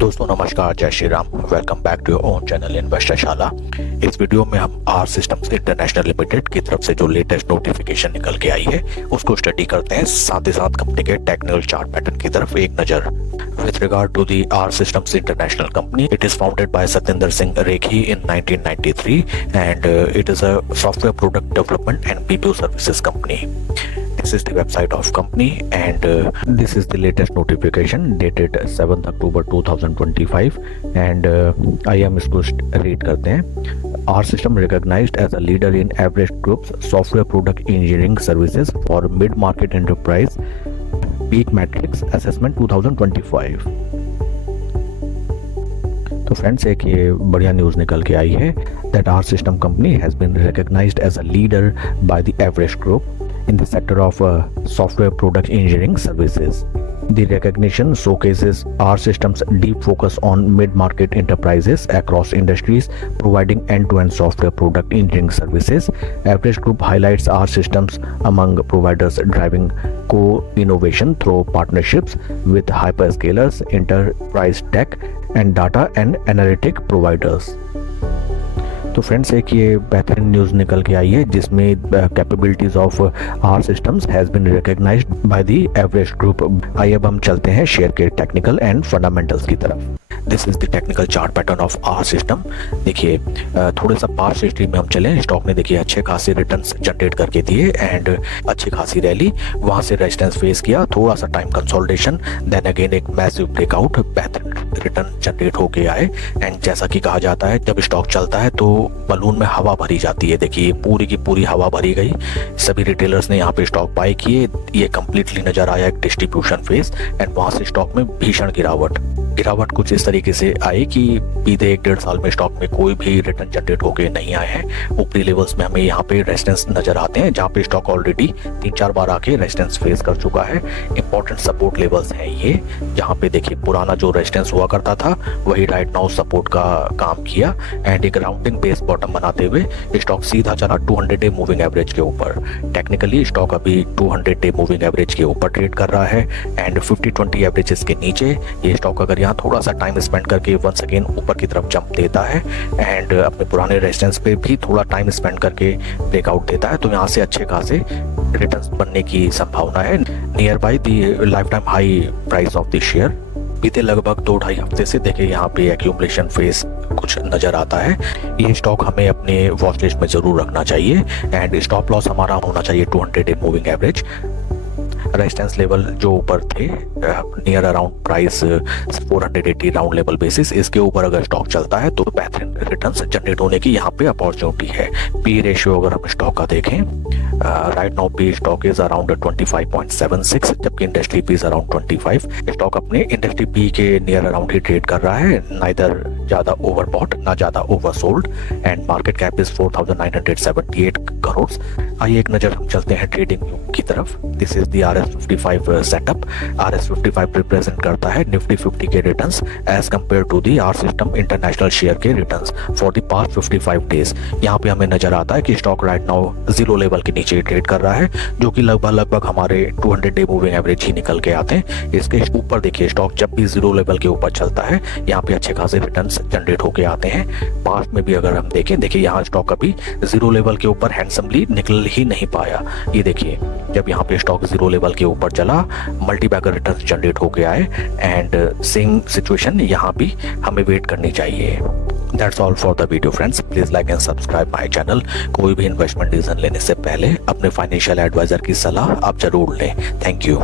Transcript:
दोस्तों नमस्कार, जय Shri Ram. Welcome back to your own channel Investorshala. इस वीडियो में हम आर सिस्टम्स इंटरनेशनल लिमिटेड की तरफ से जो लेटेस्ट नोटिफिकेशन निकल के आई है उसको स्टडी करते हैं, साथ ही साथ कंपनी के टेक्निकल चार्ट पैटर्न की तरफ एक नजर। With regard to the R Systems International Company, it is founded by Satinder Singh Rekhi in 1993 and it is a software product development and BPO services company. This is the website of company and this is the latest notification dated 7th October 2025 and आइए इसको read करते हैं। R System recognized as a leader in Average Group's software product engineering services for mid-market enterprise Peak Matrix Assessment 2025। तो friends, एक ये बढ़िया news निकल के आई है that R System company has been recognized as a leader by the Average Group in the sector of software product engineering services. The recognition showcases R System's deep focus on mid-market enterprises across industries, providing end-to-end software product engineering services. Average Group highlights R Systems among providers driving co-innovation through partnerships with hyperscalers, enterprise tech, and data and analytic providers. तो friends, एक ये बेहतरीन news निकल के आई है जिसमें capabilities of R Systems has been recognised by the average group. आइए अब हम चलते हैं शेयर के टेक्निकल एंड फंडामेंटल्स की तरफ। This is the technical chart pattern of R Systems. देखिए, थोड़े सा पास्ट हिस्ट्री में हम चलें। स्टॉक ने देखिए अच्छे खासे रिटर्न्स जनरेट करके दिए एंड अच्छी खासी रैली, वहां से रेजिस्टेंस फेस किया, थोड़ा सा टाइम कंसोलिडेशन, देन अगेन एक मैसिव ब्रेकआउट, बेहतरीन रिटर्न जनरेट होके आए। एंड जैसा कि कहा जाता है, जब स्टॉक चलता है तो बलून में हवा भरी जाती है। देखिए पूरी की पूरी हवा भरी गई, सभी रिटेलर्स ने यहाँ पे स्टॉक बाय किए। ये कंप्लीटली नजर आया एक डिस्ट्रीब्यूशन फेज एंड वहां से स्टॉक में भीषण गिरावट कुछ इस तरीके से आई कि बीते 1-1.5 साल में स्टॉक में कोई भी रिटर्न जनरेट होके नहीं आए हैं। ऊपरी लेवल्स में हमें यहाँ पे रेजिस्टेंस नजर आते हैं, जहाँ पे स्टॉक ऑलरेडी 3-4 बार आके रेजिस्टेंस फेस कर चुका है। इंपॉर्टेंट सपोर्ट लेवल्स हैं ये, जहाँ पे देखिए पुराना जो रेजिस्टेंस हुआ करता था वही राइट नाउ सपोर्ट का काम किया एंड एक राउंडिंग बेस बॉटम बनाते हुए स्टॉक सीधा चला 200 डे मूविंग एवरेज के ऊपर। टेक्निकली स्टॉक अभी 200 डे मूविंग एवरेज के ऊपर ट्रेड कर रहा है एंड 50-20 एवरेजेस के नीचे ये स्टॉक अगर यहाँ थोड़ा सा टाइम स्पेंड करके वंस अगेन ऊपर की तरफ जंप देता है एंड अपने पुराने रेजिस्टेंस पे भी थोड़ा टाइम स्पेंड करके ब्रेकआउट देता है, तो यहाँ से अच्छे खासे रिटर्न्स बनने की संभावना है। Near by the life time high price of the share. बीते लगभग 2-2.5 हफ्ते से देखिए यहाँ पे एक्यूमुलेशन फेज कुछ नजर आता है। ये स्टॉक हमें अपने वॉच लिस्ट में जरूर रखना चाहिए एंड स्टॉप लॉस हमारा होना चाहिए 200 day moving average. Resistance level जो ऊपर थे near around price 480 round level basis, इसके ऊपर अगर स्टॉक चलता है तो बेहतरीन रिटर्न्स जनरेट होने की यहाँ पे अपॉर्चुनिटी है। पी रेशियो अगर हम स्टॉक का देखें, right now P stock is around 25.76, जबकि industry P is around 25। Stock अपने इंडस्ट्री पी के नियर अराउंड ही ट्रेड कर रहा है, नाइदर ज्यादा ओवरबॉट ना ज्यादा oversold and market cap is 4,978 crore. आइए एक नजर हम चलते हैं ट्रेडिंग की तरफ। This is the RS55 setup. RS55 represent करता है निफ्टी 50 के returns as compare to the R Systems international share के returns for the past 55 days. यहाँ पे हमें नजर आता है कि stock right now zero level के नीचे ट्रेड कर रहा है, जो कि लगभग हमारे 200 डे मूविंग एवरेज ही निकल के आते हैं। इसके ऊपर देखिए स्टॉक जब भी जीरो लेवल के ऊपर चलता है यहाँ पे अच्छे खासे रिटर्न्स जनरेट होके आते हैं। पास्ट में भी अगर हम देखें, देखिए यहाँ स्टॉक अभी जीरो लेवल के ऊपर हैंडसमली निकल ही नहीं पाया। ये देखिए जब यहाँ पे स्टॉक जीरो लेवल के ऊपर चला, मल्टी बैगर रिटर्न्स जनरेट होके आए एंड सेम सिचुएशन यहाँ भी हमें वेट करनी चाहिए। That's all for the video friends. Please like and subscribe my channel. कोई भी इन्वेस्टमेंट डिसीजन लेने से पहले अपने फाइनेंशियल एडवाइजर की सलाह आप जरूर लें। Thank you.